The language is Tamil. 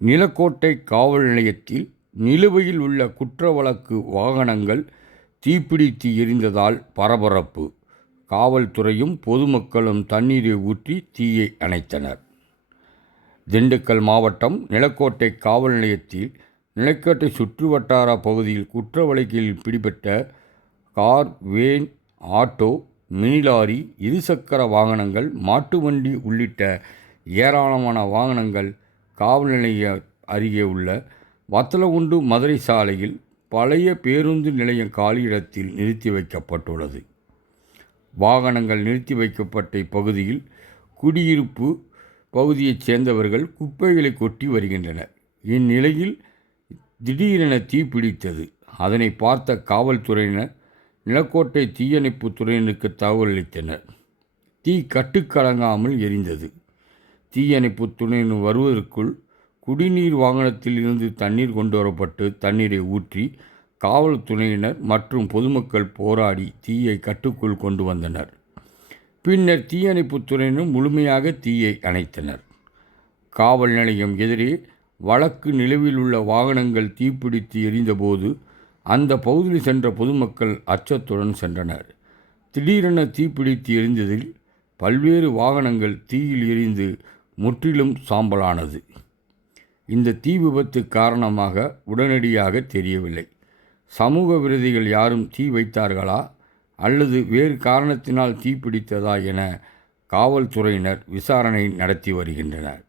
நிலக்கோட்டை காவல் நிலையத்தில் நிலுவையில் உள்ள குற்ற வழக்கு வாகனங்கள் தீப்பிடித்து எரிந்ததால் பரபரப்பு. காவல்துறையும் பொதுமக்களும் தண்ணீரை ஊற்றி தீயை அணைத்தனர். திண்டுக்கல் மாவட்டம் நிலக்கோட்டை காவல் நிலையத்தில் நிலக்கோட்டை சுற்றுவட்டார பகுதியில் குற்ற வழக்கில் பிடிபட்ட car, van, auto, mini lorry, இருசக்கர வாகனங்கள், மாட்டு வண்டி உள்ளிட்ட ஏராளமான வாகனங்கள் காவல் நிலைய அருகே உள்ள வத்தலகுண்டு மதுரை சாலையில் பழைய பேருந்து நிலைய காலியிடத்தில் நிறுத்தி வைக்கப்பட்டுள்ளது. வாகனங்கள் நிறுத்தி வைக்கப்பட்ட இப்பகுதியில் குடியிருப்பு பகுதியைச் சேர்ந்தவர்கள் குப்பைகளை கொட்டி வருகின்றனர். இந்நிலையில் திடீரென தீ பிடித்தது. அதனை பார்த்த காவல்துறையினர் நிலக்கோட்டை தீயணைப்பு துறையினருக்கு தகவல் அளித்தனர். தீ கட்டுக்கடங்காமல் எரிந்தது. தீயணைப்பு துறையினர் வருவதற்குள் குடிநீர் வாகனத்தில் இருந்து தண்ணீர் கொண்டு வரப்பட்டு தண்ணீரை ஊற்றி காவல்துறையினர் மற்றும் பொதுமக்கள் போராடி தீயை கட்டுக்குள் கொண்டு வந்தனர். பின்னர் தீயணைப்பு துறையினர் முழுமையாக தீயை அணைத்தனர். காவல் நிலையம் எதிரே வழக்கு நிலுவையில் உள்ள வாகனங்கள் தீப்பிடித்து எரிந்தபோது அந்த பகுதியில் சென்ற பொதுமக்கள் அச்சத்துடன் சென்றனர். திடீரென தீப்பிடித்து எரிந்ததில் பல்வேறு வாகனங்கள் தீயில் எரிந்து முற்றிலும் சாம்பலானது. இந்த தீ விபத்து காரணமாக உடனடியாக தெரியவில்லை. சமூக விரோதிகள் யாரும் தீ வைத்தார்களா அல்லது வேறு காரணத்தினால் தீப்பிடித்ததா என காவல்துறையினர் விசாரணை நடத்தி வருகின்றனர்.